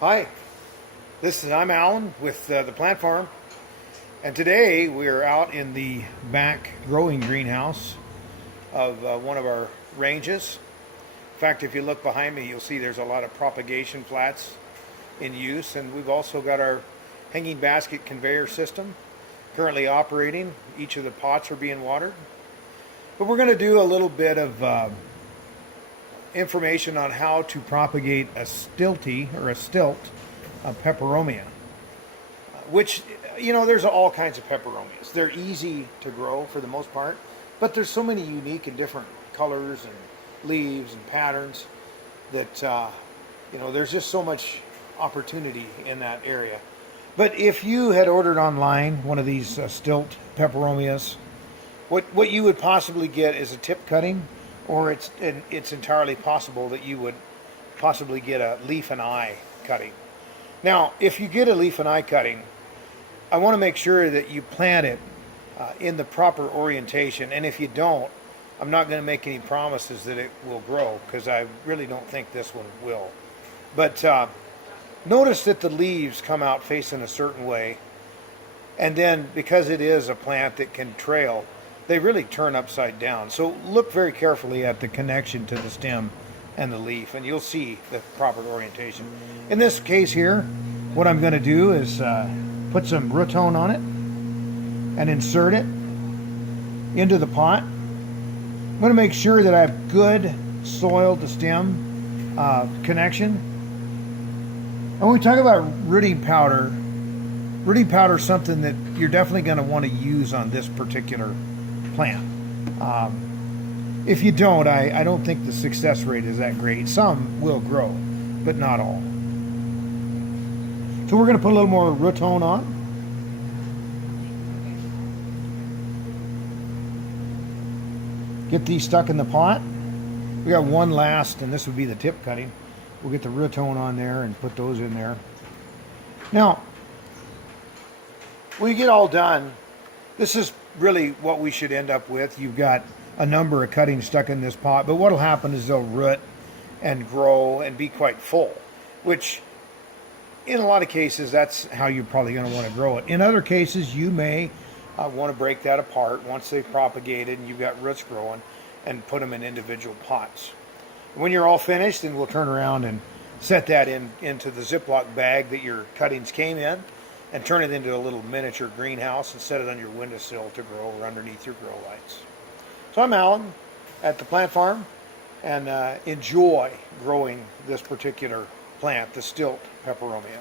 Hi, I'm Alan with the plant farm, and today we're out in the back growing greenhouse of one of our ranges. In fact, if you look behind me, you'll see there's a lot of propagation flats in use, and we've also got our hanging basket conveyor system currently operating. Each of the pots are being watered. But we're going to do a little bit of information on how to propagate a stilt, a peperomia, which, there's all kinds of peperomias. They're easy to grow for the most part, but there's so many unique and different colors and leaves and patterns that, there's just so much opportunity in that area. But if you had ordered online one of these stilt peperomias, what you would possibly get is a tip cutting, or it's entirely possible that you would possibly get a leaf and eye cutting. Now, if you get a leaf and eye cutting, I want to make sure that you plant it in the proper orientation. And if you don't, I'm not going to make any promises that it will grow, because I really don't think this one will. But notice that the leaves come out facing a certain way. And then, because it is a plant that can trail, they really turn upside down. So look very carefully at the connection to the stem and the leaf, and you'll see the proper orientation. In this case here, what I'm going to do is put some rootone on it and insert it into the pot. I'm going to make sure that I have good soil to stem connection. And when we talk about rooting powder is something that you're definitely going to want to use on this particular plant. If you don't, I don't think the success rate is that great. Some will grow, but not all. So we're going to put a little more rootone on. Get these stuck in the pot. We got one last, and this would be the tip cutting. We'll get the rootone on there and put those in there. Now, when you get all done, this is really what we should end up with. You've got a number of cuttings stuck in this pot, but what will happen is they'll root and grow and be quite full, which in a lot of cases, that's how you're probably going to want to grow it. In other cases, you may want to break that apart once they've propagated and you've got roots growing, and put them in individual pots. When you're all finished, then we'll turn around and set that into the Ziploc bag that your cuttings came in, and turn it into a little miniature greenhouse and set it on your windowsill to grow, or underneath your grow lights. So I'm Alan at the plant farm, and enjoy growing this particular plant, the stilt peperomia.